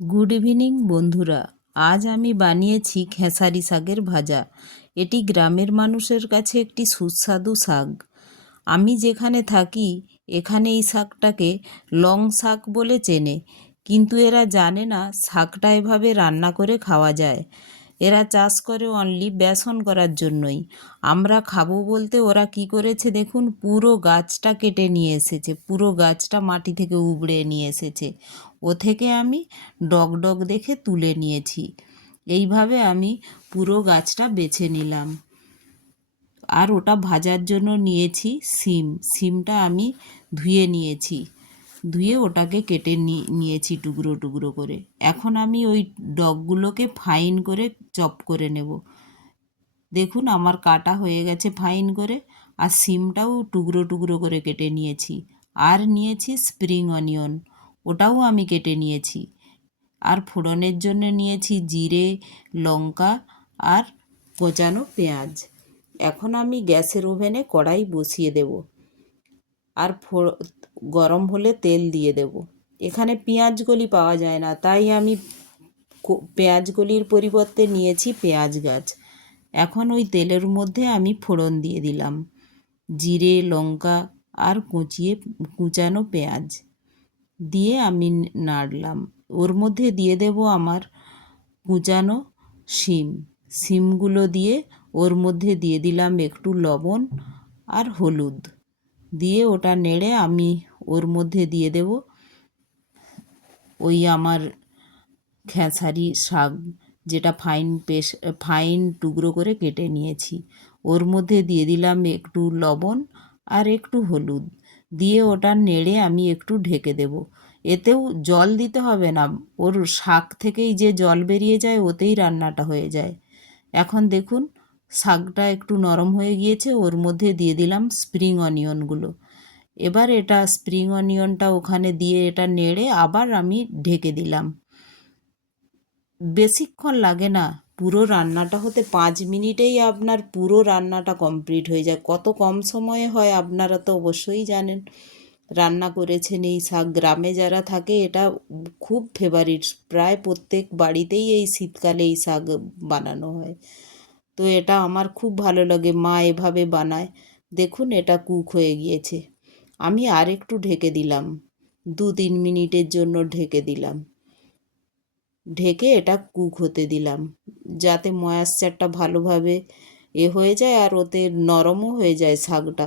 Good evening বন্ধুরা। আজ আমি বানিয়েছি খেসারি শাকের ভাজা। এটি গ্রামের মানুষের কাছে একটি সুস্বাদু শাক। আমি যেখানে থাকি এখানে এই শাকটাকে লং শাক বলে চেনে, কিন্তু এরা জানে না শাকটা এভাবে রান্না করে খাওয়া যায়। এরা চাষ করে অনলি বেসন করার জন্যই। আমরা খাবো বলতে ওরা কি করেছে দেখুন, পুরো গাছটা কেটে নিয়ে এসেছে, পুরো গাছটা মাটি থেকে উবড়ে নিয়ে এসেছে। ও থেকে আমি ডগ ডগ দেখে তুলে নিয়েছি। এইভাবে আমি পুরো গাছটা বেছে নিলাম। আর ওটা ভাজার জন্য নিয়েছি সিমটা আমি ধুয়ে নিয়েছি, ধুয়ে ওটাকে কেটে নিয়েছি টুকরো টুকরো করে। এখন আমি ওই ডগগুলোকে ফাইন করে চপ করে নেব। দেখুন আমার কাটা হয়ে গেছে ফাইন করে। আর সিমটাও টুকরো টুকরো করে কেটে নিয়েছি। আর নিয়েছি স্প্রিং অনিয়ন, ওটাও আমি কেটে নিয়েছি। আর ফোড়নের জন্য নিয়েছি জিরে, লঙ্কা আর কোচানো পেঁয়াজ। এখন আমি গ্যাসের ওভেনে কড়াই বসিয়ে দেব আর গরম হলে তেল দিয়ে দেব। এখানে পেঁয়াজকলি পাওয়া যায় না, তাই আমি পেঁয়াজকলির পরিবর্তে নিয়েছি পেঁয়াজ গাছ। এখন ওই তেলের মধ্যে আমি ফোড়ন দিয়ে দিলাম জিরে, লঙ্কা আর কুচানো পেঁয়াজ দিয়ে আমি নাড়লাম। ওর মধ্যে দিয়ে দেব আমার কুচানো শিমগুলো দিয়ে ওর মধ্যে দিয়ে দিলাম একটু লবণ আর হলুদ দিয়ে ওটা নেড়ে আমি ওর মধ্যে দিয়ে দেব ওই আমার খেসারি শাক, যেটা ফাইন টুকরো করে কেটে নিয়েছি। ওর মধ্যে দিয়ে দিলাম একটু লবণ আর একটু হলুদ দিয়ে ওটা নেড়ে আমি একটু ঢেকে দেব। এতেও জল দিতে হবে না, ওর শাক থেকেই যে জল বেরিয়ে যায় ওতেই রান্নাটা হয়ে যায়। এখন দেখুন শাকটা একটু নরম হয়ে গিয়েছে, ওর মধ্যে দিয়ে দিলাম স্প্রিং অনিয়নগুলো। এবার এটা স্প্রিং অনিয়নটা ওখানে দিয়ে এটা নেড়ে আবার আমি ঢেকে দিলাম। বেশিক্ষণ লাগে না, পুরো রান্নাটা হতে 5 মিনিটেই আপনার পুরো রান্নাটা কমপ্লিট হয়ে যায়। কত কম সময়ে হয় আপনারা তো অবশ্যই জানেন, রান্না করেছেন এই শাক। গ্রামে যারা থাকে এটা খুব ফেভারিট, প্রায় প্রত্যেক বাড়িতেই এই শীতকালে এই শাক বানানো হয়। তো এটা আমার খুব ভালো লাগে, মা এভাবে বানায়। দেখুন এটা কুক হয়ে গিয়েছে। আমি আর একটু ঢেকে দিলাম, 2-3 মিনিটের জন্য ঢেকে দিলাম। ঢেকে এটা কুক হতে দিলাম যাতে ময়েশ্চারটা ভালোভাবে হয়ে যায় আর ওতে নরমও হয়ে যায় শাকটা।